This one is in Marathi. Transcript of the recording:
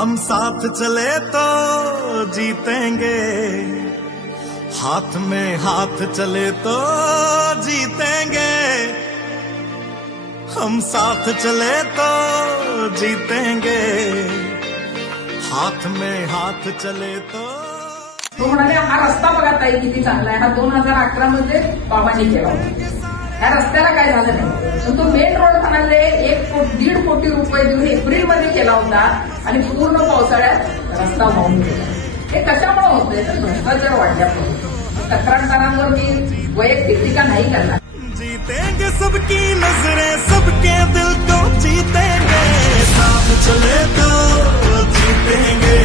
हम साथ चले तो जीतेंगे, हाथ में हाथ चले तो जीतेंगे, हम साथ चले तो जीतेंगे, हाथ में हाथ चले तो। तो म्हणाले हा रस्ता बघा ताई किती चांगला आहे, हा 2011 मध्ये बाबांनी केला होता. या रस्त्याला काय झालं नाही, पण तो मेन रोड म्हणाले 1.5 कोटी रुपये देऊन एप्रिलमध्ये केला होता आणि पूर्ण पावसाळ्यात रस्ता वाहून गेला. हे कशामुळे होतंय तर भ्रष्टाचार वाढल्यामुळे. तक्रारदारांवर मी वैयक्तिक टीका नाही करणार. जीतेंगे सबकी नजरें, सबके दिल को जीतेंगे, साथ चले तो जीतेंगे.